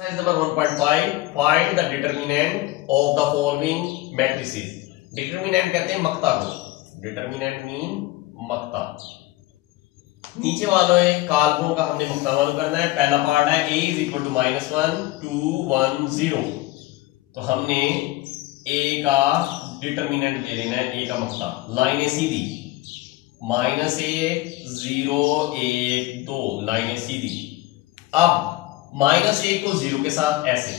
Exercise number 1.5 find the determinant of the following matrices. Determinant कहते हैं मक्ता को. Determinant mean मक्ता. नीचे वालों काल्पों का हमने मक्ता मालूम करना है. पहला पार्ट है a is equal to -1 2 1 0. तो हमने a का डिटर्मिनेंट ले लेना है. a का मक्ता लाइन है सीधी -1 0 1 2 लाइन है सीधी. अब -1 को 0 के साथ ऐसे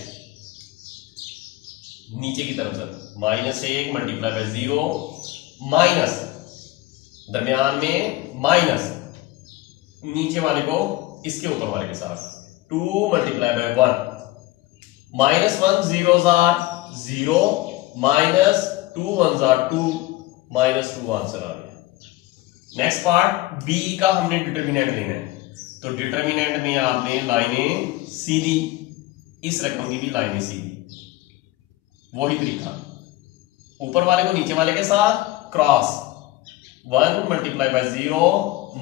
नीचे की तरफ सर -1 मल्टीप्लाई बाय 0 माइनस दरमियान में माइनस नीचे वाले को इसके ऊपर वाले के साथ 2 multiply by 1 -1 zeros are 0 -2 ones are 2 -2 answer आ गया. नेक्स्ट पार्ट b का हमने डिटर्मिनेंट लेना है. तो डिटर्मिनेंट में आपने लाइनें सीधी, इस रकम की भी लाइनें सीधी, वही तरीका ऊपर वाले को नीचे वाले के साथ क्रॉस 1 मल्टीप्लाई बाय 0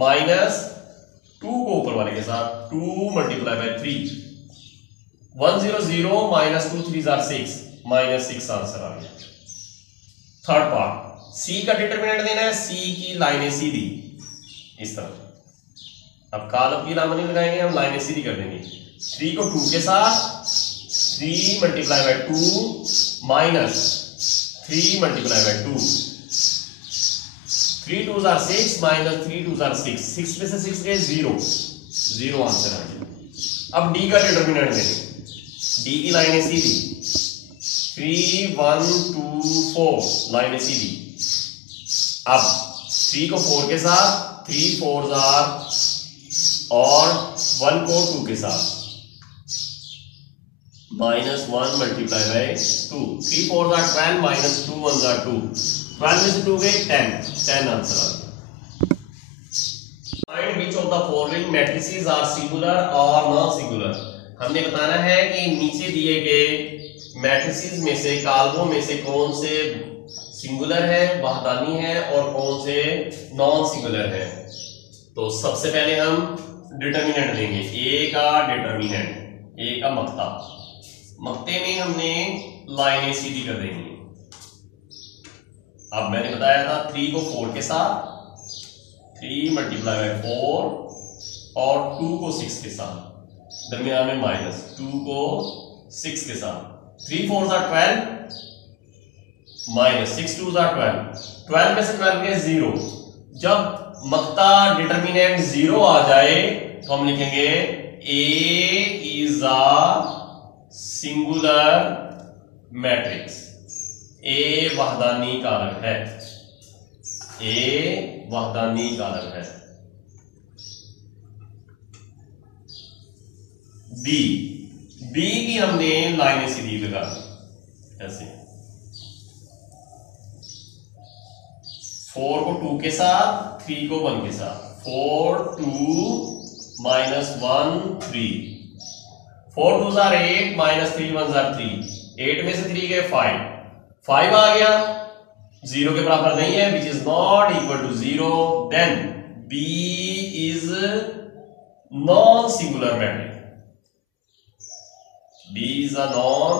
-2 को ऊपर वाले के साथ 2 मल्टीप्लाई बाय 3 1 0 0 -2 3 are 6 -6 आंसर आ गया. थर्ड पार्ट सी का डिटर्मिनेंट देना है. सी की लाइनें सीधी इस तरह. अब कॉलम की लाइन नहीं लगाएंगे, हम लाइनें सीधी कर देंगे. 3 को 2 के साथ 3 multiply by 2 minus 3 multiply by 2 3 2s are 6 minus 3 2s are 6 6 में से 6 गए 0 आंसर आ गया. अब डी का डिटर्मिनेंट देंगे. डी की लाइनें सीधी 3 1 2 4 लाइनें सीधी. अब 3 को 4 के साथ 3 4s are और 1 को 2 के साथ -1 multiply bye 2 3 4s are 12 -2 1s are 2 12 में से 2 गए 10 आंसर आ गया. Find which of the following matrices are singular और नॉन सिंगुलर. हमने बताना है कि नीचे दिए गए मैट्रिसेस में से कॉलमों में से कौन से सिंगुलर है, वहदानी है और कौन से नॉन सिंगुलर है. तो सबसे पहले हम डिटर्मिनेंट लेंगे. ए का डिटर्मिनेंट, ए का मक्ता. मक्ते में हमने लाइनें सीधी कर देंगे. अब मैंने बताया था 3 को 4 के साथ 3 मल्टीप्लाई बाय 4 और 2 को 6 के साथ दरमियान में माइनस 2 को 6 के साथ 3 4s are 12 minus 6 2s are 12 में से 12 के 0. जब मक्ता डिटर्मिनेंट 0 आ जाए तो हम लिखेंगे ए इज अ सिंगुलर मैट्रिक्स. ए वहदानी कारक है. ए वहदानी कारक है. बी की हमने लाइनें सीधी लगा ऐसे 4 को 2 के साथ 3 को 1 के साथ 4 2 -1 3 4 2s are 8 -3 1s are 3 8 में से 3 गए 5 आ गया. 0 के बराबर नहीं है, which is not equal to 0. then B is non singular matrix. B is a non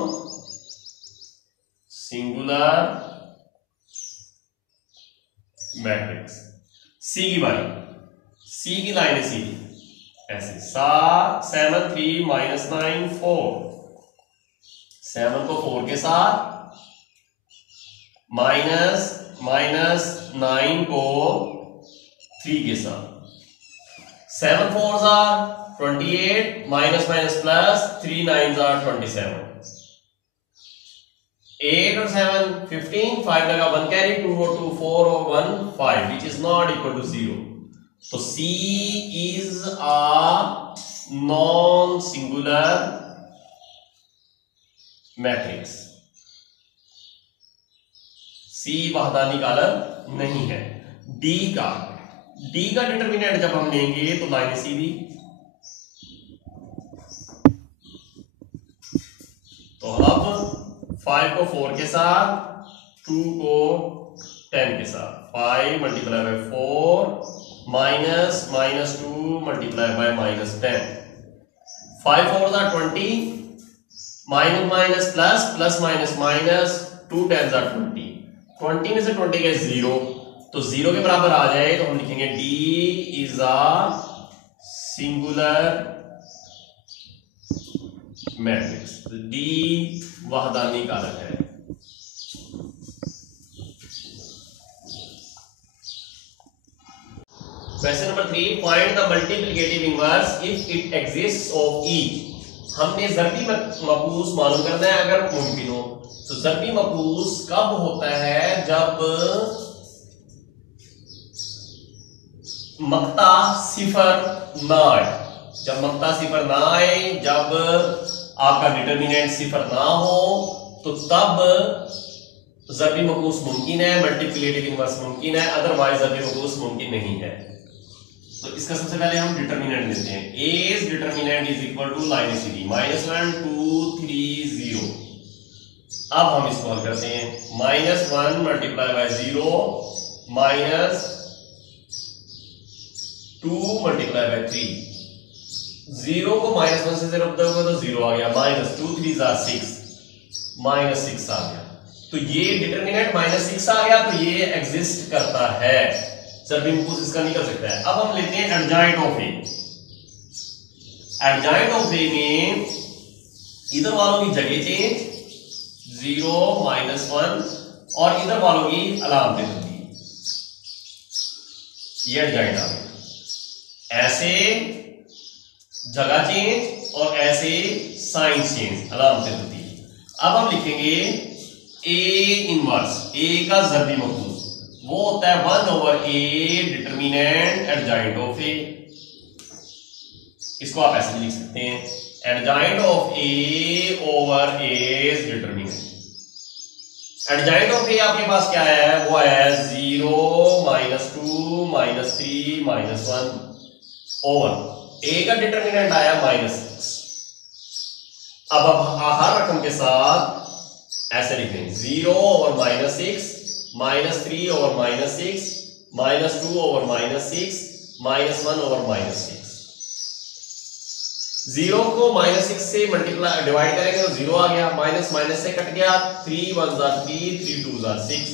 singular matrix. C की बारी. सी की लाइन है सीधी ऐसे 7 3 -9 4 7 को 4 के साथ माइनस 9 को 3 के साथ 7 4s are 28 minus plus 3 9s are 27 8 और 7 15 5 लगा 1 कैरी 2 और 2 4 और 1 5 which is not equal to 0. तो C is a non singular matrix. C वहदानी कारक नहीं है. D का डिटर्मिनेंट जब हम लेंगे तो लाइन सीधी. तो अब 5 को 4 के साथ 2 को 10 के साथ 5 multiply by 4 minus 2 multiply by -10 5 4s are 20 minus minus plus, plus minus minus, 2 10 20, 20 में से 20 गए 0, तो 0 के बराबर आ जाए तो हम लिखेंगे D is a singular matrix. D वहदानी कारक है। Question number 3, find the multiplicative inverse if it exists of each. हमने ज़रबी मकूस मालूम करना है अगर मुमकिन हो। तो ज़रबी मकूस कब होता है? जब मक्ता सिफर ना आए। जब मक्ता सिफर ना आए, जब आपका डिटर्मिनेंट सिफर ना हो, तो तब ज़रबी मकूस मुमकिन है, मल्टीप्लिकेटिव इनवर्स मुमकिन है, अदरवाइज ज़रबी मकूस मुमकिन नहीं है। तो इसका सबसे पहले हम डिटर्मिनेंट लेते हैं। A is determinant is equal to line CD -1 2 3 0। अब हम इसको हल करते हैं। -1 मल्टीप्लाई बाय 0 -2 मल्टीप्लाई बाय 3। 0 को -1 से 0 बदलोगे तो 0 आ गया, -2 3 6 -6 आ गया। तो ये डिटर्मिनेंट -6 आ गया, तो ये एग्जिस्ट करता है। ज़रबी मकूस इसका निकल सकता है। अब हम लेते हैं adjoint of A. Adjoint of A में इधर वालों की जगह चेंज, 0 -1, और इधर वालों की अलामतें तब्दील। ये एडजॉइंट आ गया। ऐसे जगह चेंज और ऐसे साइन चेंज, अलामतें तब्दील। अब हम लिखेंगे ए इनवर्स। ए का ज़रबी मकूस वो होता है 1/a डिटर्मिनेंट एडजॉइंट ऑफ ए। इसको आप ऐसे भी लिख सकते हैं, adjoint of A over A is determinant. Adjoint of A आपके पास क्या है? वो है 0 -2 -3 -1 ओवर ए का डिटर्मिनेंट आया -6। अब हर रकम के साथ ऐसे लिखें, 0 ओवर -6 -3 ओवर -6 -2 ओवर -6 -1 ओवर -6। 0 को -6 से मल्टीप्लाई डिवाइड करेंगे तो 0 आ गया, माइनस माइनस से कट गया, 3 1 3 3 2 6,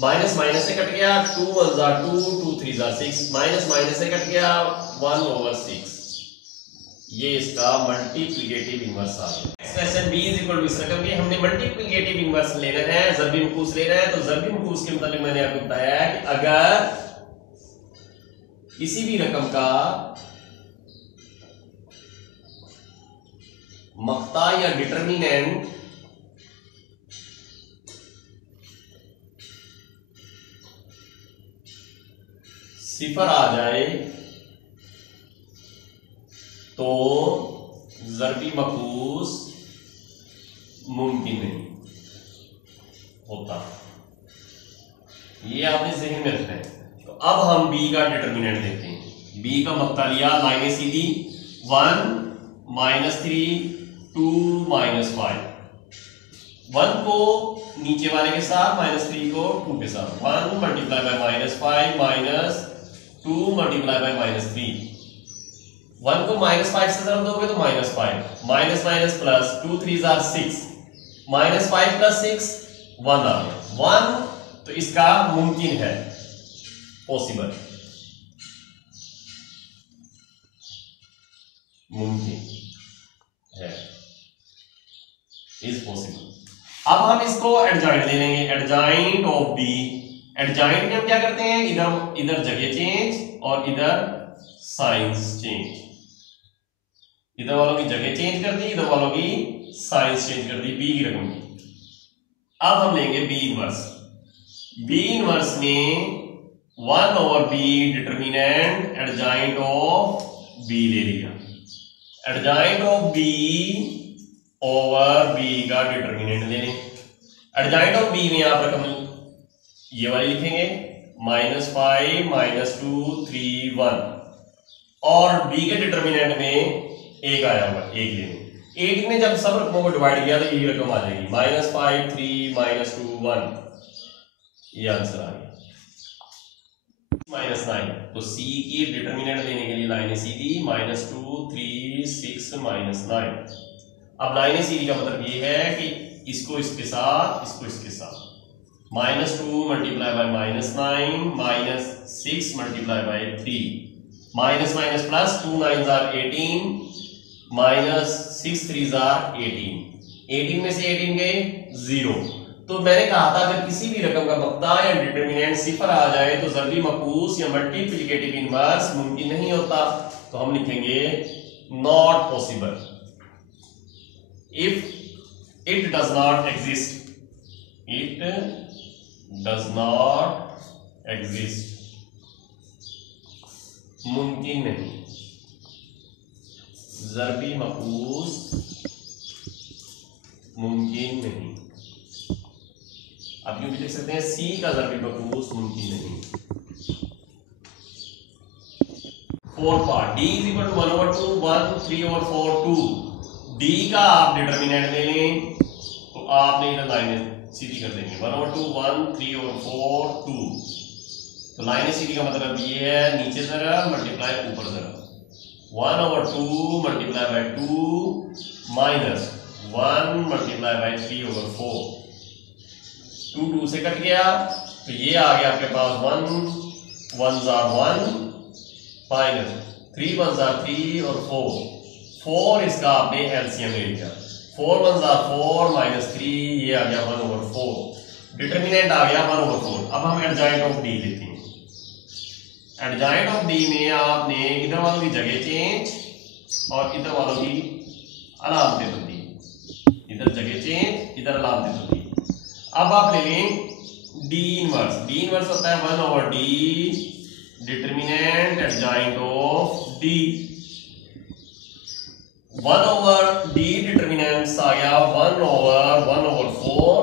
माइनस माइनस से कट गया, 2 1 2 2 3 6, माइनस माइनस से कट गया 1/6। ये इसका मल्टीप्लिकेटिव इनवर्स आ गया। Expression b is equal to इस रकम के हमने मल्टीप्लिकेटिव इनवर्स लेना है, ज़रबी मकूस लेना है। तो ज़रबी मकूस के मतलब मैंने आपको बताया कि अगर किसी भी रकम का मक्ता या डिटर्मिनेंट सिफर आ जाए तो ज़रबी मकूस मुमकिन नहीं होता। ये आपने ज़हन में रखना है। तो अब हम b का डिटर्मिनेंट देखते हैं। b का मक्ता लिया, लाइनें सीधी, 1 -3 2 -5। 1 को नीचे वाले के साथ, -3 को 2 के साथ। 1 मल्टीप्लाई बाय -5 -2 मल्टीप्लाई बाय -3। 1 को -5 से ज़रब दोगे तो -5, माइनस माइनस प्लस, 2 3 6, -5 + 6 1 आ गया। 1 तो इसका मुमकिन है, पॉसिबल, मुमकिन है, इज पॉसिबल। अब हम इसको एडजॉइंट ले लेंगे, एडजॉइंट ऑफ बी। एडजॉइंट में हम क्या करते हैं? इधर जगह चेंज और इधर साइंस चेंज। इधर वालों की जगह चेंज कर दी, इधर वालों की साइंस चेंज कर दी, बी की रकम की। अब हम लेंगे बी इनवर्स। बी इनवर्स में 1/b determinant adjoint of B ले लिया। Adjoint of B over B का डिटर्मिनेंट ले लें। एडजॉइंट ऑफ बी में आप रकम ये वाली लिखेंगे, -5 -2 3 1, और बी के डिटर्मिनेंट में 1 आया होगा, 1 ले लें। 1 ने जब सब रकमों को डिवाइड किया तो ये रकम आ जाएगी, -5 3 -2 1। ये आंसर आ गया, -9। तो सी की डिटर्मिनेंट लेने के लिए लाइन सीधी, -2 3 6 -9। अब लाइन सीधी का मतलब ये है कि इसको इसके साथ, इसको इसके साथ, -2 multiply by -9 -6 multiply by 3, minus minus plus, 2 9s are 18 -6 3s are 18, 18 में से 18 गए 0। तो मैंने कहा था अगर किसी भी रकम का मक्ता या डिटरमिनेंट सिफर आ जाए तो ज़रबी मकूस या मल्टीप्लिकेटिव इनवर्स मुमकिन नहीं होता। तो हम लिखेंगे not possible if it does not exist, it does not exist, मुमकिन नहीं, ज़रबी मकूस मुमकिन नहीं। आप यूं भी लिख सकते हैं सी का ज़रबी मकूस मुमकिन नहीं। 4 part D is equal to 1/2 1 3/4 2। D का आप डिटरमिनेंट ले लें तो आपने इधर लाइनें सीधी कर देंगे 1/2 1 3/4 2। तो लाइनें सीधी का मतलब ये है नीचे जरा मल्टीप्लाई ऊपर जरा 1/2 multiply by 2 minus 1 multiply bye 3/4। 2 2 से कट गया तो ये आ गया आपके पास 1 1s are 1 minus 3 1s are 3 और 4 इसका आपने एलसीएम ले लिया 4 1s are 4 माइनस 3 ये आ गया 1/4। डिटरमिनेंट आ गया 1/4। अब हम एडजॉइंट ऑफ डी लेते हैं। एडजॉइंट ऑफ डी में आपने इधर वालों की जगह चेंज और इधर वालों की अलामतें बदली, इधर जगह चेंज इधर अलामतें बदली। अब आप ले लें डी इनवर्स। डी इनवर्स होता है 1/d determinant adjoint of D. 1/d determinant आ गया 1/1/4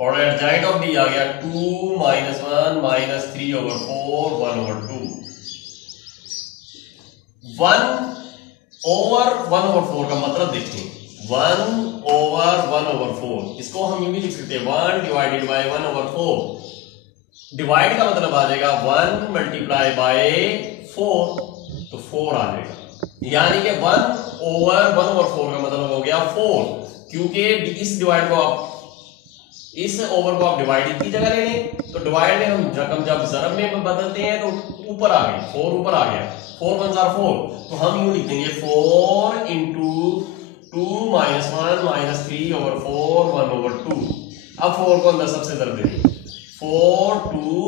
और एडजॉइंट ऑफ डी आ गया 2 -1 -3/4 1/2। 1/1/4 का मतलब देखें 1/1/4 इसको हम यूं भी लिख सकते हैं 1 डिवाइडेड बाय 1/4। डिवाइड का मतलब आ जाएगा 1 मल्टीप्लाई बाय 4 तो 4 आ जाएगा, यानी कि 1/1/4 का मतलब हो गया 4, क्योंकि इस डिवाइड को आप इस ओवर को आप डिवाइड की जगह ले लें तो डिवाइड में हम रकम जब ज़रब में बदलते हैं तो ऊपर आ गए 4 ऊपर आ गया 4 1s are 4 तो हम यूं लिख देंगे 4 × 2 -1 -3/4 1/2। अब 4 को अंदर सबसे ज़रब दे देंगे 4 2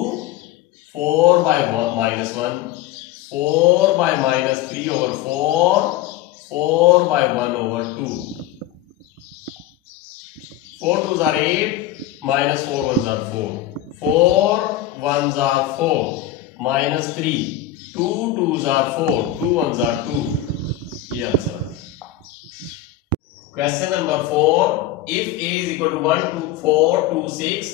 4 by -1 4 by -3/4 4 by 1/2। 4 2s are 8 -4 1s are 4 4 1s are 4 -3 2 2s are 4 2 1s are 2। ये answer. Question number 4 if a is equal to 1 2 4 2 6।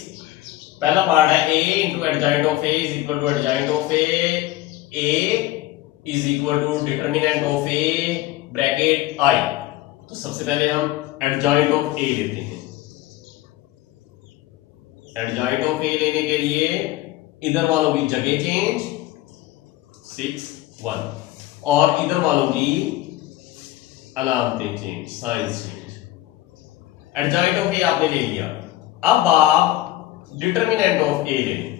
पहला पार्ट है a into adjoint of a is equal to adjoint of a is equal to determinant of a bracket I। तो सबसे पहले हम adjoint of a लेते हैं। Adjoint of ए लेने के लिए इधर वालों की जगह चेंज 6 1 और इधर वालों की अलामतें change signs change. Adjoint of A आपने ले लिया, अब आप डिटरमिनेंट ऑफ ए ले लें।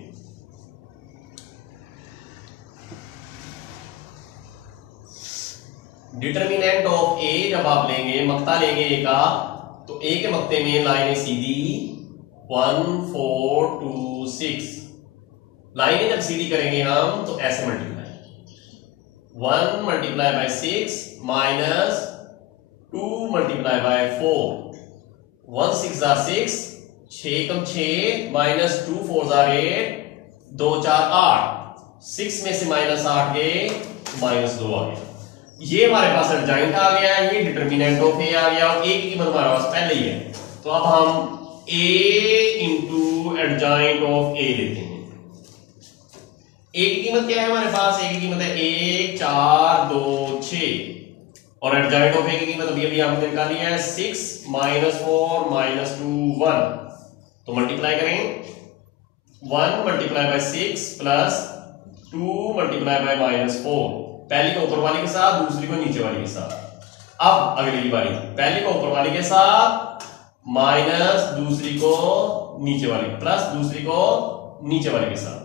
डिटरमिनेंट ऑफ ए जब आप लेंगे मक्ता लेंगे ए का तो ए के मक्ते में लाइनें सीधी 1 4 2 6 लाइनें जब सीधी करेंगे हम तो ऐसे multiply 1 multiply bye 6 minus 2 multiply by 4 1 6 are 6 6 come 6 minus 2 4 are 8 2 4 8 6 में से -8 गए -2 आ गया। ये हमारे पास एडजॉइंट आ गया, ये डिटरमिनेंट ऑफ ए आ गया और ए की कीमत हमारे पास पहले ही है। तो अब हम a into adjoint of a लेते हैं। a की कीमत क्या है हमारे पास? a की कीमत है 1 4 2 6 और एडजॉइंट ऑफ a की कीमत अभी अभी हमने निकाली है 6 -4 -2 1। तो मल्टीप्लाई करें 1 multiply bye 6 plus 2 multiply by -4, पहली को ऊपर वाली के साथ दूसरी को नीचे वाली के साथ। अब अगली बारी, पहले को ऊपर वाले के साथ माइनस, दूसरी को नीचे वाले, प्लस दूसरी को नीचे वाले के साथ।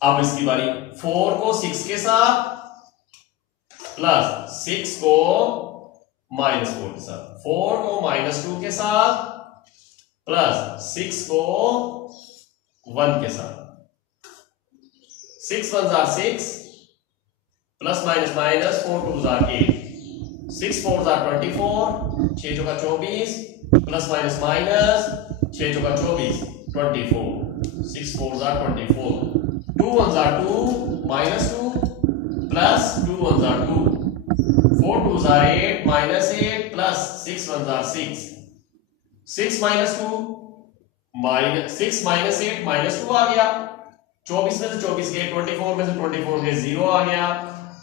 अब इसकी बारी, 4 को 6 के साथ प्लस 6 को -4 के साथ, 4 को -2 के साथ प्लस 6 को 1 के साथ। 6 1s are 6 plus minus minus, 4 2s are 8, 6 4s are 24, 6 चौका 24 प्लस माइनस माइनस, 6 चौका 24 24, 6 4s are 24, 2 1s are 2 -2 plus 2 1s are 2, 4 2s are 8 -8 plus 6 1s are 6, 6 -2 6 -8 -2 आ गया, 24 में से 24 गए, 24 में से 24 गए, 0 आ गया,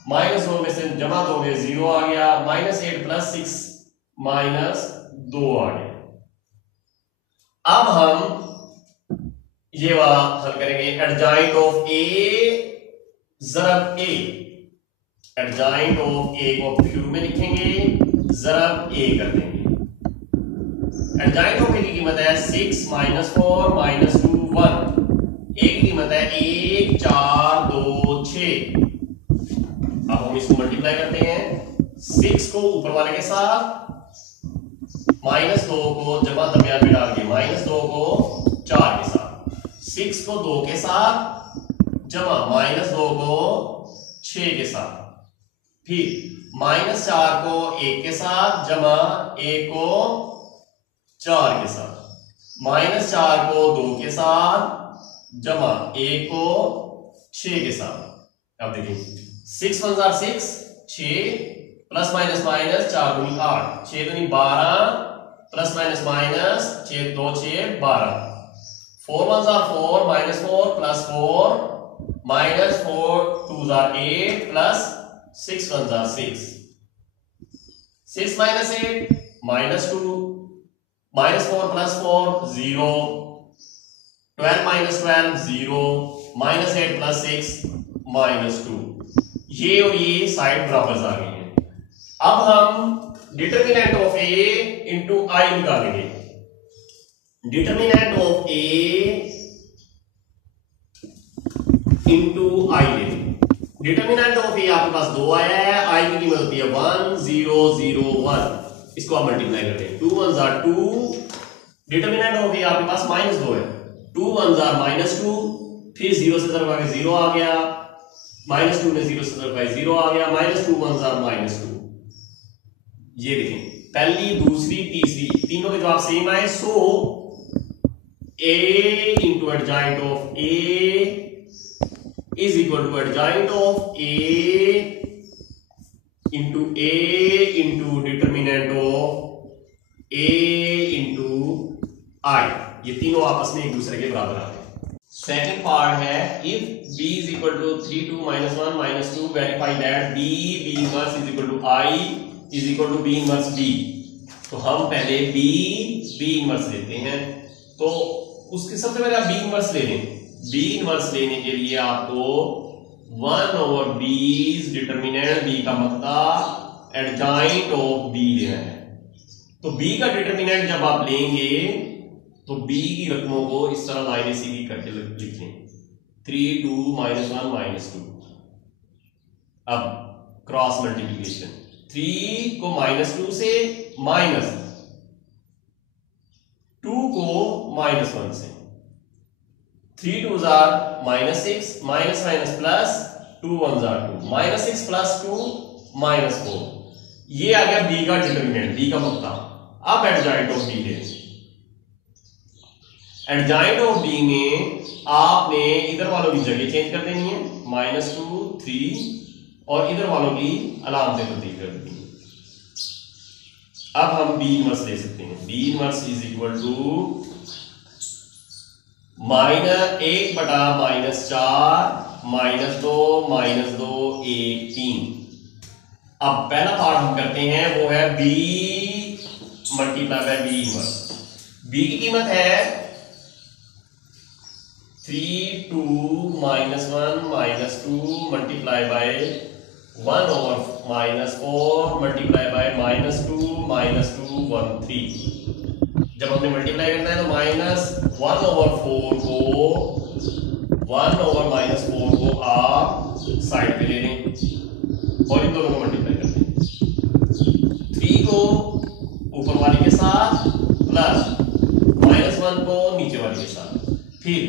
-2 में से जमा 2 गए, 0 आ गया, -8 प्लस 6 -2 आ गया। अब हम ये वाला हल करेंगे, एडजॉइंट ऑफ ए ज़रब ए। एडजॉइंट ऑफ ए को शुरू में लिखेंगे, ज़रब ए कर देंगे। एडजॉइंट ऑफ ए की कीमत है 6 -4 -2 1। ए की कीमत है 1 4 2 6। अब हम इसको मल्टीप्लाई करते हैं, 6 को ऊपर वाले के साथ, -2 को जमा दरमियान में डाल के, -2 को 4 के साथ, 6 को 2 के साथ जमा -2 को 6 के साथ, फिर -4 को 1 के साथ जमा 1 को 4 के साथ, -4 को 2 के साथ जमा 1 को 6 के साथ। अब देखिए, 6 1s are 6, 6 plus minus minus 4 दूनी 8, 6 दूनी 12 plus minus minus 6 2 6 12, 4 1s are 4 -4 plus 4 -4 2s are 8 plus 6 1s are 6, 6 -8 -2 -4 plus 4 0, 12 -12 0, -8 plus 6 -2। ये और ये साइड बराबर आ गई है। अब हम डिटर्मिनेंट ऑफ ए इंटू आई निकालेंगे। डिटर्मिनेंट ऑफ ए इंटू आई लेंगे। डिटर्मिनेंट ऑफ ए आपके पास 2 आया है, आई की कीमत होती है 1 0 0 1। इसको आप मल्टीप्लाई करते हैं, 2 1s are 2। Determinant of A आपके पास -2 है, 2 1s are -2, फिर 0 से ज़रब आके 0 आ गया, -2 में 0 से ज़रब 0 आ गया, -2 1s are -2। ये देखें, पहली दूसरी तीसरी तीनों के जवाब सेम आए। So a into adjoint of a is equal to adjoint of a into determinant of a into I. ये तीनों आपस में एक दूसरे के बराबर आते हैं। सेकंड पार्ट है, if b is equal to 3 2 -1 -2 verify that b inverse is equal to i is equal to b inverse b। तो हम पहले b इनवर्स लेते हैं, तो उसके सबसे पहले आप b इनवर्स ले लें। b इनवर्स लेने के लिए आपको 1/b डिटर्मिनेंट b का मकता एडजॉइंट ऑफ b लेना है। तो b का डिटर्मिनेंट जब आप लेंगे तो b की रकमों को इस तरह लाइनें सीधी करके लिख लें, 3 2 -1 -2। अब क्रॉस मल्टीप्लिकेशन, 3 को -2 से माइनस 2 को -1 से, 3 2s are -6 -, plus 2 1s are 2, -6 plus 2 -4। ये आ गया b का डिटर्मिनेंट, b का मकता। अब एडजॉइंट ऑफ b ले। एडजॉइंट ऑफ b में आपने इधर वालों की जगह चेंज कर देनी है, -2 3, और इधर वालों की अलामतें तब्दील कर देनी है। अब हम b इनवर्स ले सकते हैं, b inverse is equal to -1 बटा -4 -2 1 3। अब पहला पार्ट हम करते हैं, वो है b multiply by b inverse. b की कीमत है 3 2 -1 -2 मल्टीप्लाई बाय 1/-4 मल्टीप्लाई बाय -2 -2 1 3। जब हमने मल्टीप्लाई करना है तो -1/4 को 1/-4 को आप साइड पे ले लें और इन दोनों को मल्टीप्लाई कर दें। 3 को ऊपर वाली के साथ प्लस -1 को नीचे वाली के साथ, फिर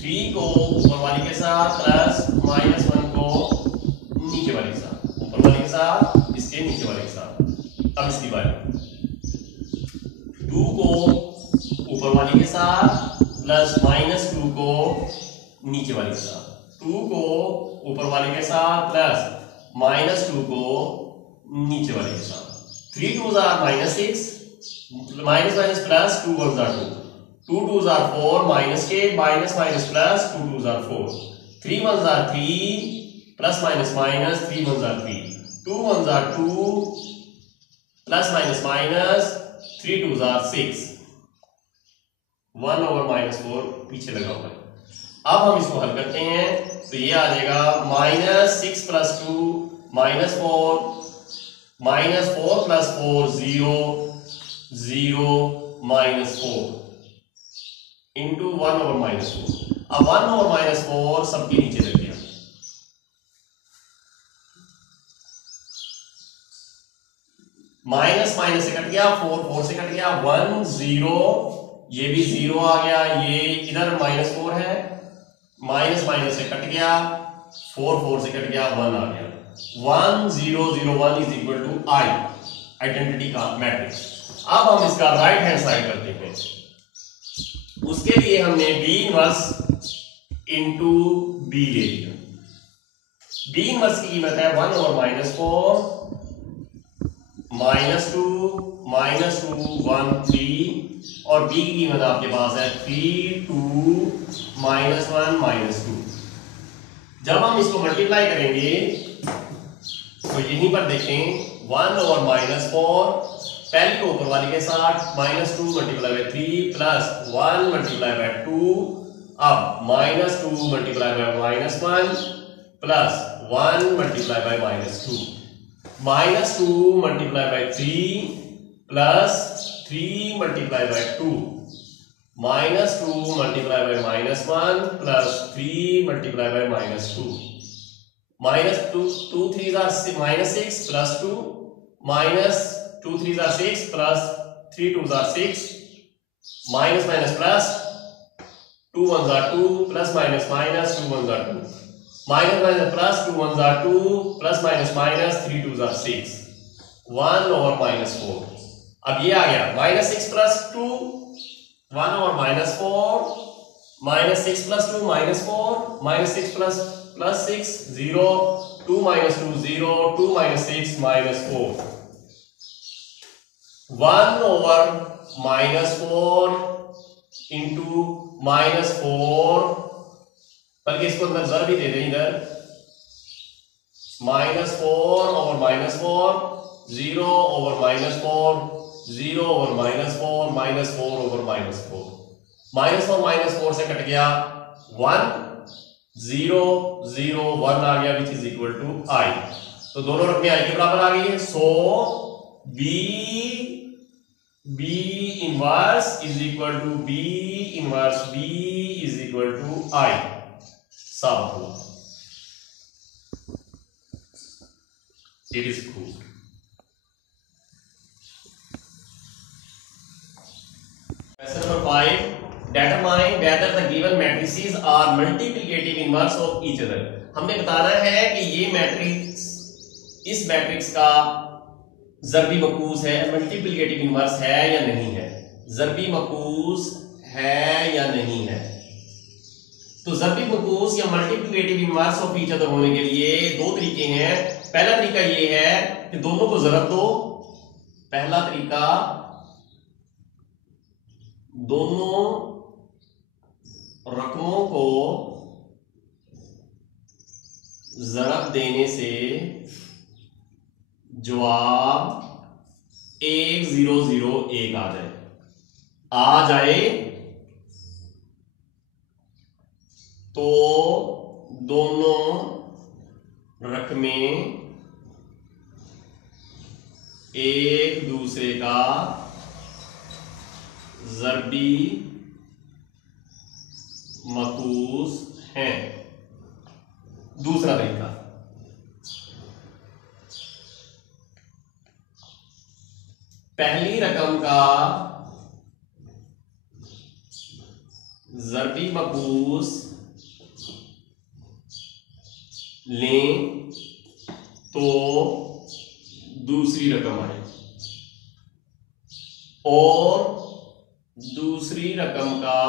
3 को ऊपर वाली के साथ प्लस -1 को नीचे वाले के साथ, ऊपर वाले के साथ इसके नीचे वाले के साथ। अब इसकी बात 2 को ऊपर वाली के साथ प्लस -2 को नीचे वाले के साथ, 2 को ऊपर वाले के साथ प्लस -2 को नीचे वाले के साथ। 3 2s are -6 minus plus 2 1s are 2, 2 2s are 4 minus k minus plus 2 2s are 4, 3 1s are 3 plus minus 3 1s are 3, 2 1s are 2 plus minus 3 2s are 6, 1/-4 पीछे लगा हुआ है। अब हम इसको हल करते हैं तो ये आ जाएगा -6 + 2 -4 -4 + 4 0 0 -4 इंटू 1/-4। अब 1/-4 सबके नीचे लग गया, माइनस माइनस से कट गया, 4 4 से कट गया, 1 0, ये भी 0 आ गया, ये इधर -4 है, माइनस माइनस से कट गया, 4 4 से कट गया, 1 आ गया। 1 0 0 1 is equal to I, identity का मैट्रिक्स। अब हम इसका राइट हैंड साइड करते हैं। उसके लिए हमने बी इनवर्स इंटू बी ले लिया। बी इनवर्स की कीमत है 1/-4 -2 1 3, और बी की कीमत आपके पास है 3 2 -1 -2। जब हम इसको मल्टीप्लाई करेंगे तो यहीं पर देखें 1/-4 पहले को ऊपर वाली के साथ -2 multiply by 3 plus 1 multiply bye 2, अब -2 multiply by -1 plus 1 multiply bye -2, -2 multiply by 3 plus 3 multiply by 2, -2 multiply by -1 plus 3 multiply by -2, -2 3s are -6 plus 2 -2 3s are 6 plus 3 2s are 6, minus minus plus 2 1s are 2 plus minus 2 1s are 2, minus minus plus 2 1s are 2 plus minus 3 2s are 6, 1/-4। अब ये आ गया -6 plus 2 1/-4, -6 plus 2 -4, -6 plus 6 0, 2 2 0, 2 6 -4, 1/-4 into -4, बल्कि इसको अंदर जर भी दे दें, इधर -4/-4 0/-4 0/-4 -4/-4 -4 से कट गया 1 0 0 1 आ गया, which is equal to I. तो दोनों रकमें आई के बराबर आ गई है। So B inverse is equal to B inverse B is equal to I. साबित हुआ, it is proved. Question number 5, determine whether the given matrices are multiplicative inverse of each other। हमने बताना है कि ये मैट्रिक्स इस मैट्रिक्स का ज़रबी मकूस है, मल्टीप्लिकेटिव इनवर्स है या नहीं है, ज़रबी मकूस है या नहीं है। तो ज़रबी मकूस या multiplicative inverse of each other होने के लिए दो तरीके हैं। पहला तरीका ये है कि दोनों को ज़रब दो, पहला तरीका दोनों रकमों को ज़रब देने से जवाब 1 0 0 1 आ जाए तो दोनों रकमें एक दूसरे का ज़रबी मकूस हैं। दूसरा तरीका, पहली रकम का ज़रबी मकूस लें तो दूसरी रकम आए, और दूसरी रकम का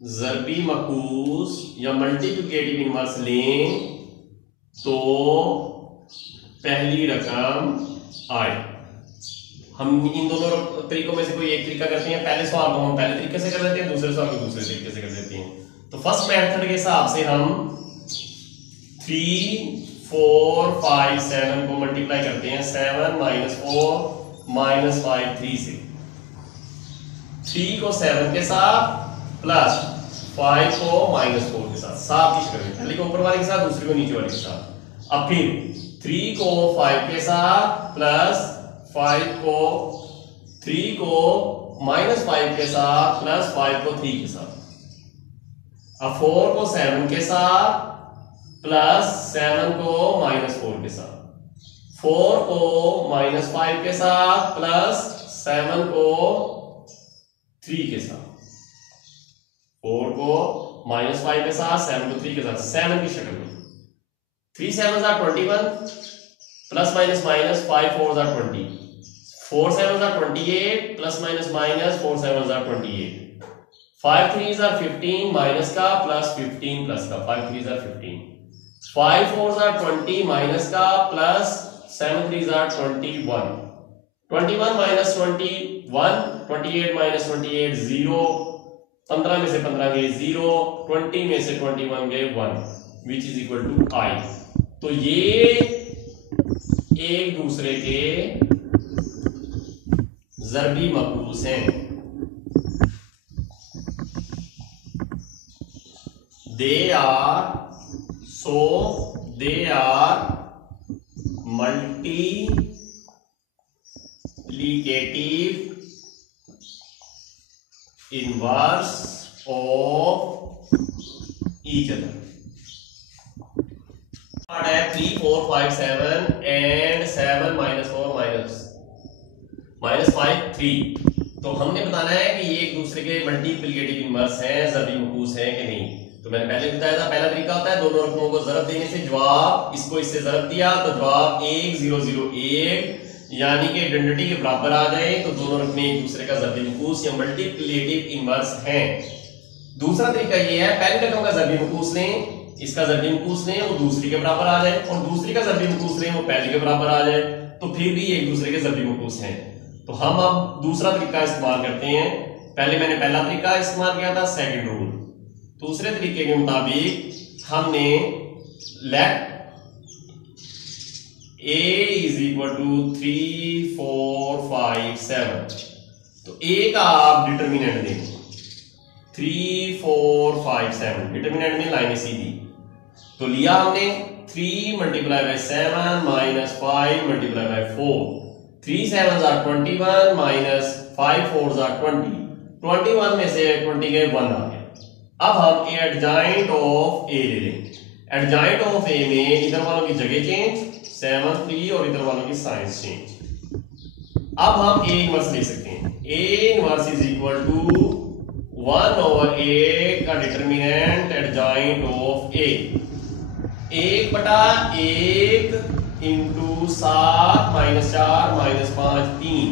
ज़रबी मकूस या मल्टीप्लिकेटिव इनवर्स लें तो पहली रकम आए। हम इन दोनों तरीकों में से कोई एक तरीका करते हैं। पहले सवाल को हम पहले तरीके से कर लेते हैं, दूसरे सवाल को दूसरे तरीके से कर लेते हैं। तो फर्स्ट मेथड के हिसाब से हम 3, 4, 5, 7 को मल्टीप्लाई करते हैं 7 - 4 - 5 3 से। 3 को 7 के साथ प्लस 5 को -4 के साथ, साथ ही करेंगे, पहले को ऊपर वाले के साथ, दूसरे को नीचे वाले के साथ। अब फिर 3 को 5 के साथ प्लस 3 को -5 के साथ प्लस 5 को 3 के साथ। अब 4 को 7 के साथ प्लस 7 को -4 के साथ। 4 को -5 के साथ प्लस 7 को 3 के साथ। 4 को -5 के साथ 7 को 3 के साथ, 7 की शक्ल में। 3 7s are 21 plus minus minus 5 4s are 20, 4 7s are 28 plus minus minus 4 7s are 28, 5 3s are 15 minus का प्लस 15 प्लस का, 5 3s are 15, 5 4s are 20 minus का plus 7 3s are 21, 21 minus 21, 28 minus 28 0, 15 में से 15 गए 0, 20 में से 21 गए 1, which is equal to I। तो ये एक दूसरे के ज़रबी मकूस हैं। They are multiplicative inverse of each other. 3 4 5 7 and 7 -4 -5 3। तो हमने बताना है कि ये एक दूसरे के मल्टीप्लिकेटिव इनवर्स हैं, ज़रबी मकूस हैं कि नहीं। तो मैंने पहले बताया था, पहला तरीका होता है दोनों रकमों को ज़रब देने से, जवाब इसको इससे ज़रब दिया तो जवाब 1 0 0 1 यानी कि आइडेंटिटी के बराबर आ जाए, तो दोनों रकमें एक दूसरे का ज़रबी मकूस या मल्टीप्लिकेटिव इनवर्स हैं। दूसरा तरीका ये है, पहली रकम का ज़रबी मकूस लें, इसका ज़रबी मकूस लें वो दूसरी के बराबर आ जाए, और दूसरी का ज़रबी मकूस लें वो पहली के बराबर आ जाए, तो फिर भी एक दूसरे के ज़रबी मकूस हैं। तो हम अब दूसरा तरीका इस्तेमाल करते हैं। पहले मैंने पहला तरीका इस्तेमाल किया था, सेकंड रूल। दूसरे तरीके के मुताबिक हमने let A is equal to 3 4 5 7, तो A का आप डिटर्मिनेंट देंगे 3 4 5 7, डिटर्मिनेंट में लाइनें सीधी। तो लिया हमने 3 × 7 - 5 × 4, 3 7s are 21 minus 5 4s are 20, 21 में से 20 गए 1 आ गया। अब हम एडजॉइंट ऑफ ए ले लें। एडजॉइंट ऑफ ए में इधर वालों की जगह चेंज 7 3 और इधर वालों की साइंस चेंज। अब हम ए इनवर्स ले सकते हैं। A inverse is equal to 1/a का determinant adjoint of A, 1/1 into 7 - 4 - 5 3,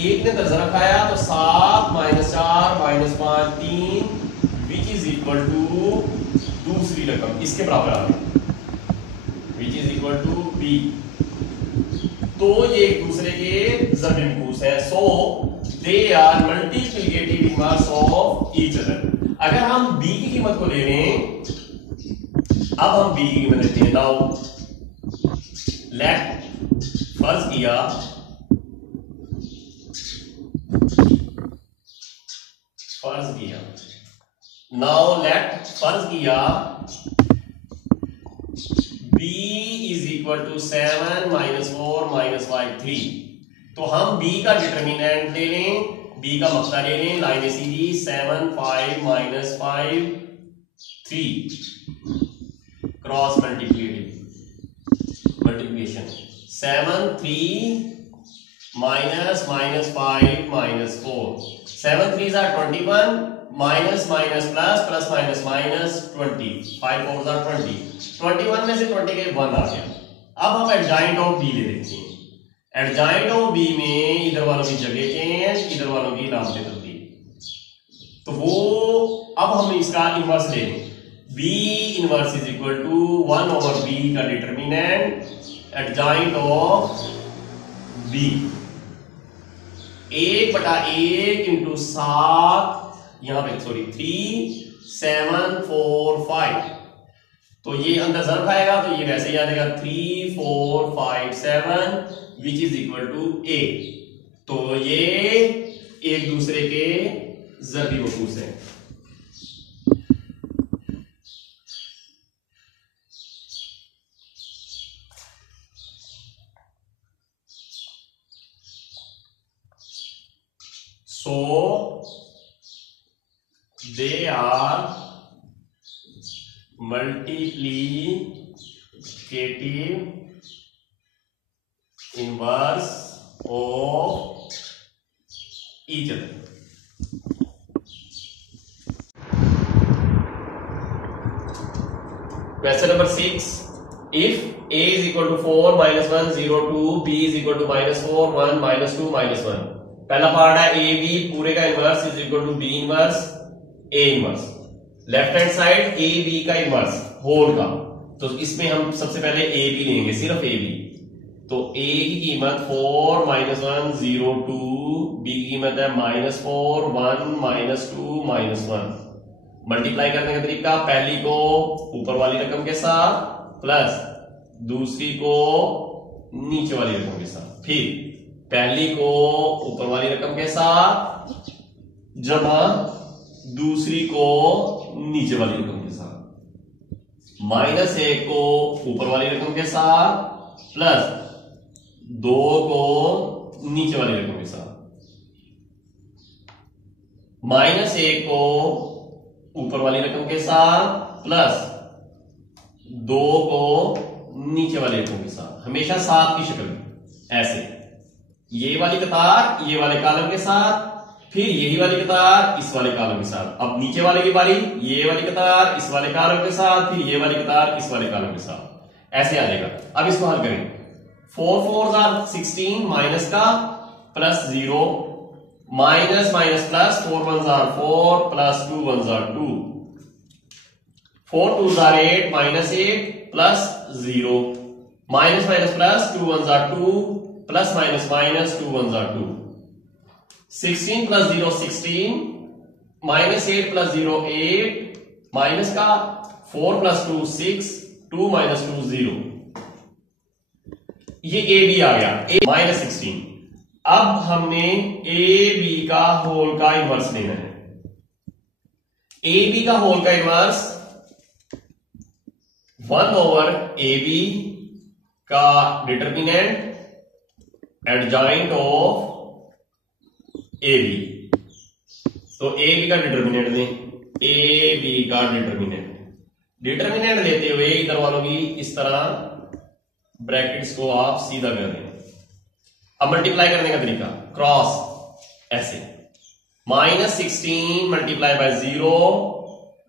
एक ने दर्जन रखाया तो 7 - 4 - 5 3, विच इज इक्वल टू दूसरी रकम इसके बराबर आ गई, which is equal to b। तो ये एक दूसरे के ज़रबी मकूस है। So they are multiplicative inverse of each other. अगर हम b की कीमत को ले लें, अब हम b की कीमत लेते हैं। नाउ लेट फर्ज किया नाउ लेट फर्ज किया b is equal to 7 minus 4 minus 5 3। तो हम b का डिटर्मिनेंट ले लें, b का मक्ता ले लें, line Sidhi 7 5 minus 5 3 cross multiplication 7 3 minus 5 minus 4 7 3 are 21 minus minus plus plus minus minus 20 5 4 are 20 21 में से 20 के 1 आ गया। अब हम एडजॉइंट ऑफ बी ले लेते हैं। एडजॉइंट ऑफ बी में इधर वालों की जगह चेंज, इधर वालों की नाम से तब्दील। तो वो अब हम इसका इनवर्स ले लें। b inverse is equal to 1 over b का determinant adjoint of b 1/1 into 7 यहां पे 3 7 4 5। तो ये अंदर ज़र्फ आएगा तो ये वैसे ही आ जाएगा 3 4 5 7 विच इज इक्वल टू 8। तो ये एक दूसरे के ज़र्फी वकूस है। So they are multiplicative inverse of each other. Question number 6. If a is equal to 4 minus 1 0 2, b is equal to minus 4 1 minus 2 minus 1। पहला पार्ट है ए बी पूरे का inverse is equal to B inverse A inverse. Left hand side A B का inverse whole का। तो इसमें हम सबसे पहले ए बी लेंगे, सिर्फ ए बी। तो ए की कीमत 4 माइनस 1 0 2, बी की कीमत है माइनस 4 1 माइनस 2 माइनस 1। मल्टीप्लाई करने का तरीका, पहली को ऊपर वाली रकम के साथ प्लस दूसरी को नीचे वाली रकम के साथ, फिर पहली को ऊपर वाली रकम के साथ जमा दूसरी को नीचे वाली रकम के साथ, माइनस 1 को ऊपर वाली रकम के साथ प्लस 2 को नीचे वाली रकम के साथ, माइनस 1 को ऊपर वाली रकम के साथ प्लस 2 को नीचे वाली रकम के साथ, हमेशा साथ की शक्ल में ऐसे। ये वाली कतार ये वाले कॉलम के साथ, फिर यही वाली कतार इस वाले कॉलम के साथ। अब नीचे वाले की बारी, ये वाली कतार इस वाले कॉलम के साथ, फिर ये वाली कतार इस वाले कॉलम के साथ, ऐसे आ जाएगा। अब इसको हल करें। 4 4 are 16 माइनस का plus 0 minus minus plus 4 1 are 4 plus 2 1 are 2 4 2 are 8 minus 8 plus 0 minus minus plus 2 1 are 2 plus minus minus 2 1 are 2 16 plus 0 16 minus 8 plus 0 8 minus का 4 प्लस 2 6 2 माइनस 2 0। ये ए बी आ गया ए माइनस 16। अब हमने ए बी का whole का inverse लेना है। A B का होल का इनवर्स 1 ओवर ए बी का determinant adjoint of A B. तो ए बी का डिटर्मिनेंट दें, ए बी का डिटर्मिनेंट लेते हुए इधर वालों की इस तरह ब्रैकेट्स को आप सीधा कर दें। अब मल्टीप्लाई करने का तरीका, क्रॉस ऐसे, minus 16 multiply by 0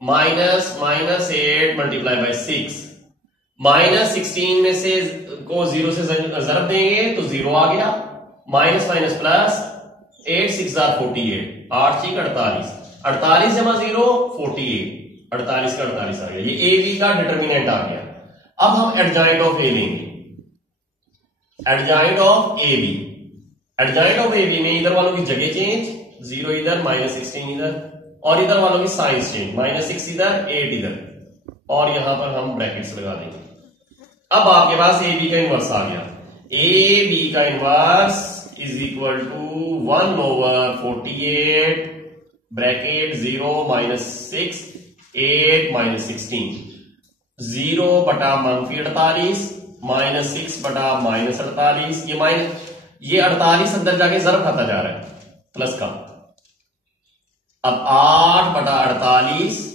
minus minus 8 multiply by 6। Minus 16 में से को 0 से जरब देंगे तो 0 आ गया, माइनस माइनस प्लस 8 6 are 48 8 6 48 48 जमा 0 48 48 का 48 आ गया। ये ए बी का डिटर्मिनेंट आ गया। अब हम एडजॉइंट ऑफ ए लेंगे। Adjoint of A B, adjoint of A B में इधर वालों की जगह चेंज, 0 इधर माइनस 16 इधर, और इधर वालों की साइंस चेंज, माइनस 6 इधर 8 इधर, और यहां पर हम ब्रैकेट्स लगा देंगे। अब आपके पास ए बी का इनवर्स आ गया। ए बी का inverse is equal to 1 over 48 bracket 0 minus 6 8 minus 16। 0/-48 -6/-48। ये 48 अंदर जाके ज़र्ब खाता जा रहा है प्लस का। अब 8/48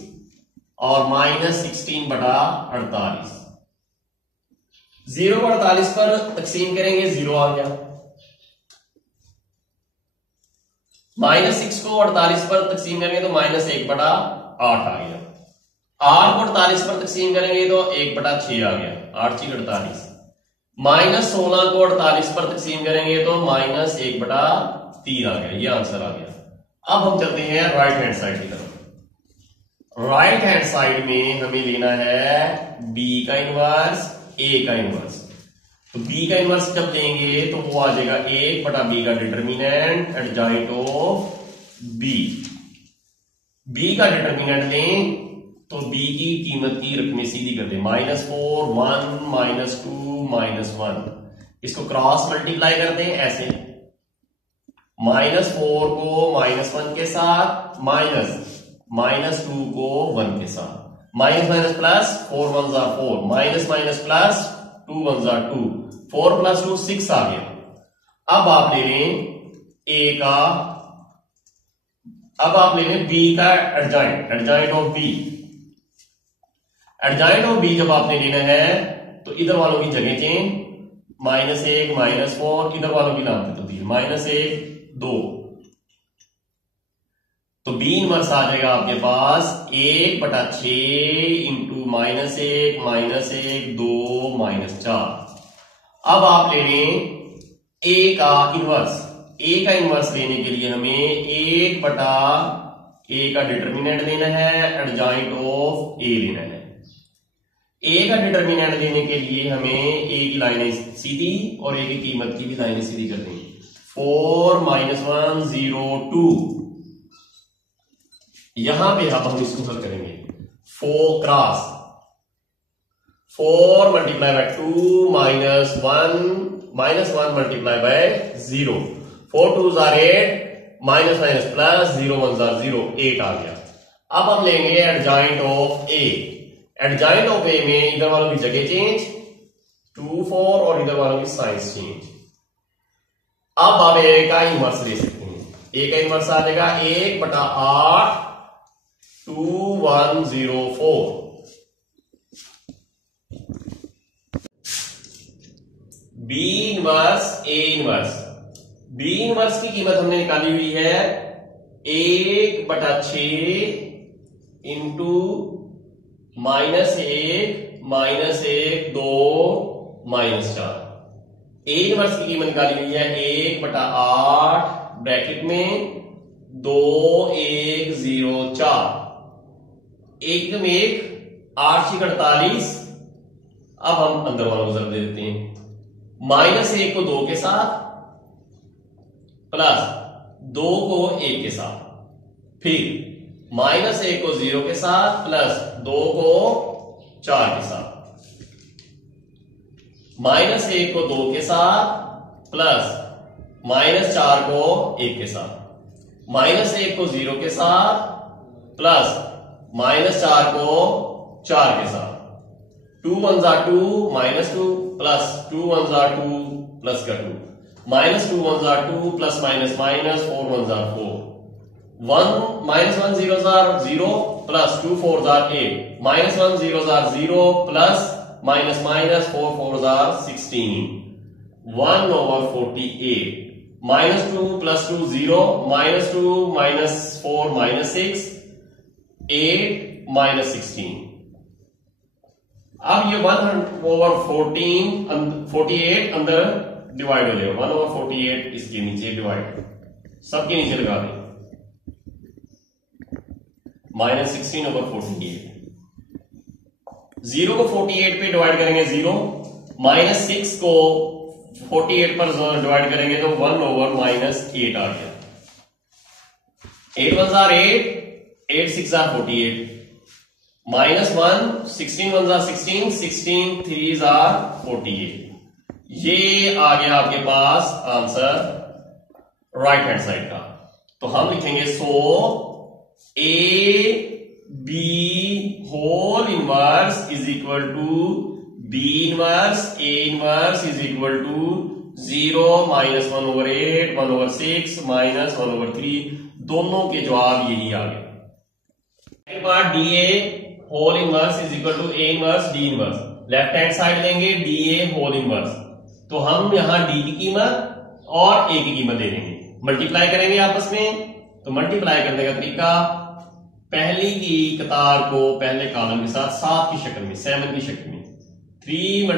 और -16/48। 0/48 पर तकसीम करेंगे 0 आ गया। -6 को 48 पर तकसीम करेंगे तो -1/8 आ गया। 8 को 48 पर तकसीम करेंगे तो 1/6 आ गया। 8 6 48। -16 को 48 पर तकसीम करेंगे तो -1/3 आ गया। ये आंसर आ गया। अब हम चलते हैं राइट हैंड साइड की तरफ। राइट हैंड साइड में हमें लेना है बी का इनवर्स, ए का इनवर्स। तो बी का इनवर्स जब लेंगे तो वो आ जाएगा 1/b का determinant adjoint of B. B का डिटर्मिनेंट लें तो बी की कीमत की रकमें सीधी कर दें। -4 1 -2 -1। इसको क्रॉस मल्टीप्लाई कर दें ऐसे। -4 को -1 के साथ, -2 को 1 के साथ। Minus minus plus, 4 1 4, minus minus plus, 2 1 2, 4 + 2 6 आ गया। अब आप ले लें ए का, अब आप ले लें बी का adjoint of B. Adjoint of B जब आपने लेना है तो इधर वालों की जगह चेंज, -1 -4, इधर वालों की नाम पे तब्दील, -1 2। तो बी इनवर्स आ जाएगा आपके पास 1/6 इंटू -1 -1 2 -4। अब आप ले लें ए का इनवर्स। ए का इनवर्स लेने के लिए हमें 1/a का डिटर्मिनेंट लेना है, एडजॉइंट ऑफ ए लेना है। ए का डिटर्मिनेंट लेने के लिए हमें ए की लाइनें सीधी और ए की कीमत की भी लाइनें सीधी कर देंगे। 4 -1 0 2। यहां पे हम इसको हल करेंगे 4 cross 4 × 2 -1 multiply by 0। 4 2s are 8, minus minus plus, 0 1s are 0, 8 आ गया। अब हम लेंगे adjoint of A. Adjoint of A में इधर वालों की जगह चेंज, 2 4 और इधर वालों की साइज चेंज। अब आप ए का इनवर्स ले सकते हैं। ए का इनवर्स आ जाएगा 1/8 2 1 0 4। B inverse A inverse. B inverse की कीमत हमने निकाली हुई है 1/6 इंटू -1 -1 2 -4। ए इनवर्स की कीमत निकाली हुई है 1/8 ब्रैकेट में 2 1 0 4। 1 में 1 8 6 48। अब हम अंदर वालों को जरूर दे देते हैं। -1 को 2 के साथ, प्लस 2 को 1 के साथ, फिर -1 को 0 के साथ, प्लस 2 को 4 के साथ, -1 को 2 के साथ, प्लस -4 को 1 के साथ, -1 को 0 के साथ, प्लस -4 को 4 के साथ, 2 1s are 2 -2 plus 2 1s are 2 plus का 2, -2 1s are 2 plus minus minus 4 1s are 4, 1 -1 0s are 0 plus 2 4s are 8, -1 0s are 0 plus minus minus 4 4s are 16, 1/48, -2 + 2 0, -2 -4 -6, 8 -16। अब ये 1/48 अंदर डिवाइड हो जाएगा। 1/48 इसके नीचे डिवाइड, सबके नीचे लगा दें, -16/48। 0 को 48 पे डिवाइड करेंगे 0, -6 को 48 पर डिवाइड करेंगे तो 1/-8 आ गया। 8 1s are 8, 8 6 are 48, -1 16 1s are 16, 16 3s are 48। ये आ गया आपके पास आंसर राइट हैंड साइड का। तो हम लिखेंगे so A B whole inverse is equal to B inverse A inverse is equal to 0 -1/8 1/6 -1/3 दोनों के जवाब यही आ गए। Part D A whole inverse is equal to A inverse D inverse, left hand side लेंगे डी ए होल इनवर्स, तो हम यहां डी की कीमत और ए की कीमत दे देंगे, मल्टीप्लाई करेंगे आपस में। तो मल्टीप्लाई करने का तरीका, पहली की कतार को पहले कॉलम के साथ 7 की शक्ल में 7 की शक्ल में 3 ×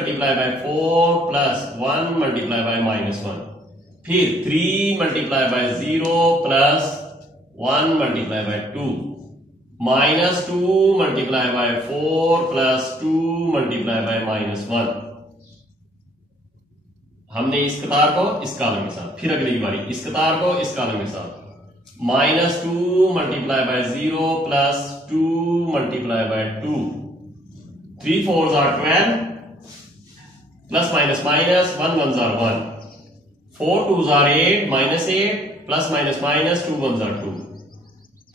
4 प्लस 1 × -1, फिर 3 × 0 प्लस 1 × 2 -2 × 4 प्लस 2 × -1। हमने इस कतार को इस कॉलम के साथ, फिर अगली बारी इस कतार को इस कॉलम के साथ -2 × 0 plus 2 × 2 3 4s are 12 plus minus 1 1s are 1 4 2s are 8 -8 plus minus 2 1s are 2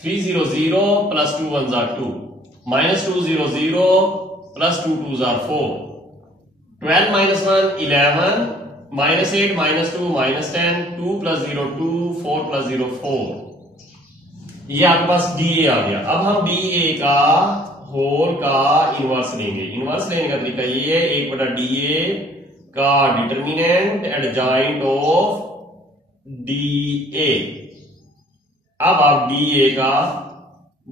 3 0 0 plus 2 1s are 2 -2 0 0 plus 2 2s are 4 12 -1 11 -8 -2 -10 2 plus 0 2 4 plus 0 4। ये आपके पास DA आ गया। अब हम DA का होल का इनवर्स लेंगे। इनवर्स लेने का तरीका ये है, 1/DA का डिटर्मिनेंट एडजॉइंट ऑफ DA। अब आप DA का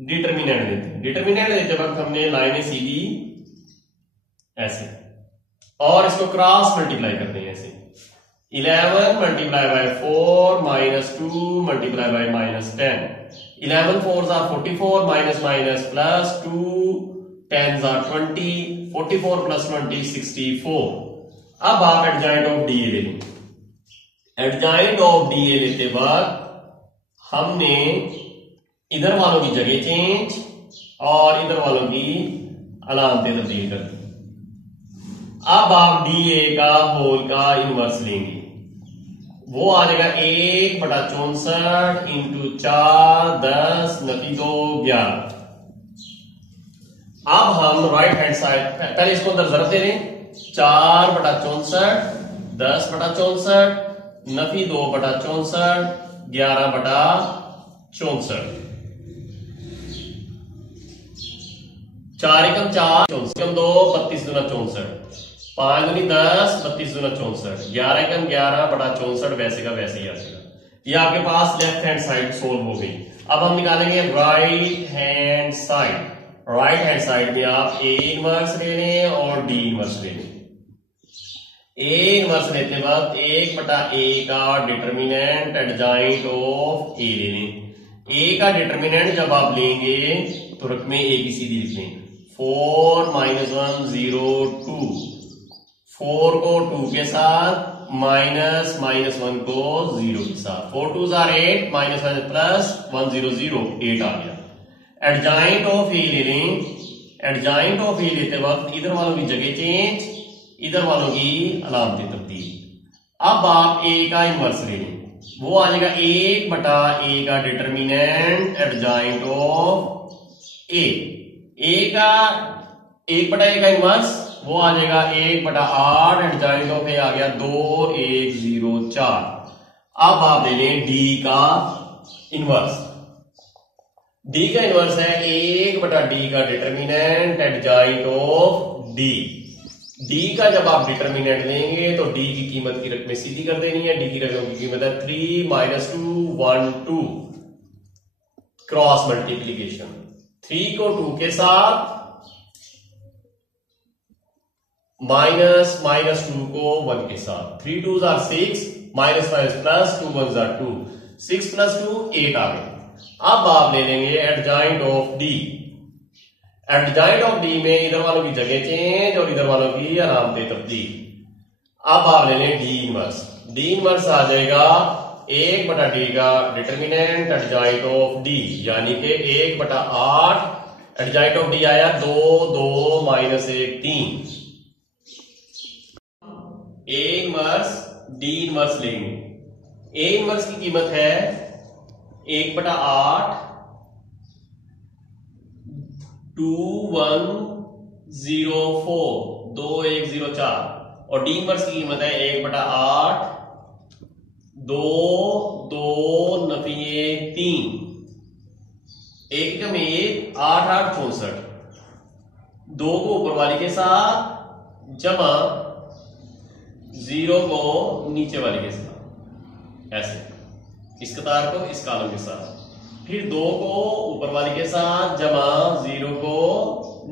डिटर्मिनेंट लेते हैं। डिटर्मिनेंट लेते वक्त हमने लाइनें सीधी ऐसे और इसको क्रॉस मल्टीप्लाई करते हैं ऐसे 11 × 4 -2 × -10 11 4s are 44 minus plus 2 10s are 20 44 plus 20 64। अब आप एडजॉइंट ऑफ DA ले लेंगे। एडजॉइंट ऑफ DA लेते वक्त हमने इधर वालों की जगह चेंज और इधर वालों की अलामतें तब्दील कर दी। अब आप DA का होल का इनवर्स लेंगे, वो आ जाएगा 1/64 इंटू 4 10 नफी 2 11। अब हम राइट हैंड साइड पहले इसको अंदर जरूरत दे दें, 4/64 10/64 नफी 2/64 11/64 4 एकम 4 64 2 32 दूना 64 5 दूनी 10 32 दूना 64 11 एकम 11/64 वैसे का वैसे ही आ जाएगा। ये आपके पास लेफ्ट हैंड साइड सोल्व हो गई। अब हम निकालेंगे right hand side. Right hand side में आप A इनवर्स ले लें और D इनवर्स ले लें। A इनवर्स लेते वक्त 1/A का डिटर्मिनेंट एडजॉइंट ऑफ A ले लें। A का डिटर्मिनेंट जब आप लेंगे तो रकमें A की सीधी लिख लें। 4 -1 0 2 4 को 2 के साथ -1 को 0 के साथ 4 2s are 8 -1 प्लस 1 0 0 8 आ गया। एडजॉइंट ऑफ ए ले लें। एडजॉइंट ऑफ ए लेते वक्त इधर वालों की जगह चेंज, इधर वालों की अलामतें तब्दील। अब आप A का इनवर्स ले लें, वो आ जाएगा 1/A का determinant adjoint of A। A का 1/A का इनवर्स वो आ जाएगा 1/8 एडजॉइंट ऑफ A आ गया 2 1 0 4। अब आप ले लें D का इनवर्स। D का इनवर्स है 1/D का determinant adjoint of D। D का जब आप डिटर्मिनेंट लेंगे तो D की कीमत की रकमें सीधी कर देनी है। D की रकम की कीमत है 3 -2 1 2 क्रॉस मल्टीप्लीकेशन। 3 को 2 के साथ -2 को 1 के साथ 3 2s are 6 -5 plus 2 1s are 2 6 plus 2 8 आ गए। अब आप ले लेंगे adjoint of D। Adjoint of D में इधर वालों की जगह चेंज और इधर वालों की अलामतें तब्दील। अब आप ले लें D इनवर्स। D इनवर्स आ जाएगा 1/D का डिटर्मिनेंट एडजॉइंट ऑफ D, यानी कि 1/8 एडजॉइंट ऑफ D आया 2 2 -1 3। A इनवर्स D इनवर्स लेंगे। A इनवर्स की कीमत है 1/8 2104 2104 और डी इनवर्स की कीमत है 1/8 2 2 नफी 1 3 1 कम 1 8 8 64 2 को ऊपर वाली के साथ जमा 0 को नीचे वाली के साथ, ऐसे इस कतार को इस कॉलम के साथ, फिर 2 को ऊपर वाली के साथ जमा 0 को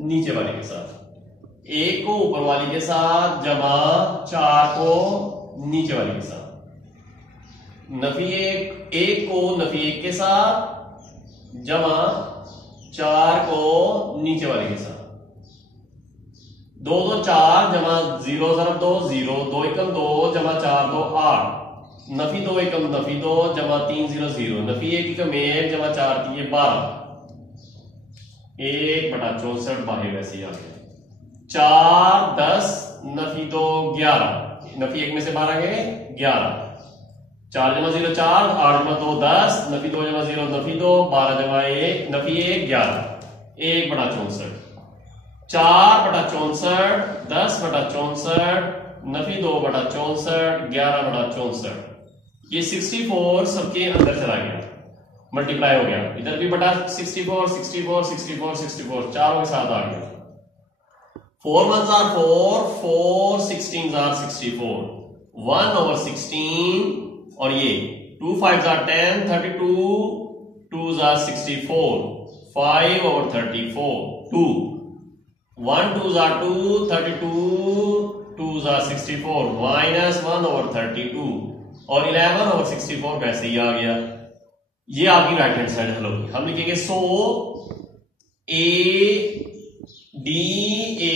नीचे वाली के साथ, 1 को ऊपर वाली के साथ जमा 4 को नीचे वाली के साथ, नफी 1 को नफी 1 के साथ जमा 4 को नीचे वाले के साथ, 2 2 4 जमा 0 ज़रब 2 0 2 एकम 2 जमा 4 2 8 नफी 2 एकम नफी 2 जमा 3 0 0 नफी 1 एकम 1 जमा 4 3 12 1/64 बाहर वैसे ही आ गया 4 10 नफी 2 11 नफी 1 में से 12 गए 11 4 जमा 0 4 8 जमा 2 10 नफी 2 जमा 0 नफी 2 12 जमा 1 नफी 1 11 1/64 4/64 10/64 नफी 2/64 11/64 ये 64 सबके अंदर चला गया, मल्टीप्लाई हो गया, इधर भी बटा 64 64 64 64 चारों के साथ आ गया 4 1s are 4 4 16s are 64 1/16 और ये 2 5s are 10 32 2s are 64 5/34 2 1 2s are 2 32 2s are 64 minus 1/32 और 11/64 वैसे ही आ गया। ये आपकी राइट हैंड साइड हल होगी। हम लिखेंगे so A D A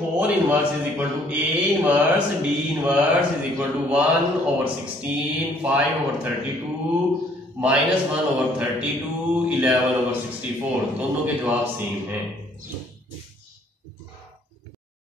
whole inverse is equal to A inverse D inverse is equal to 1/16 5/32 minus 1/32 11/64 दोनों के जवाब सेम हैं।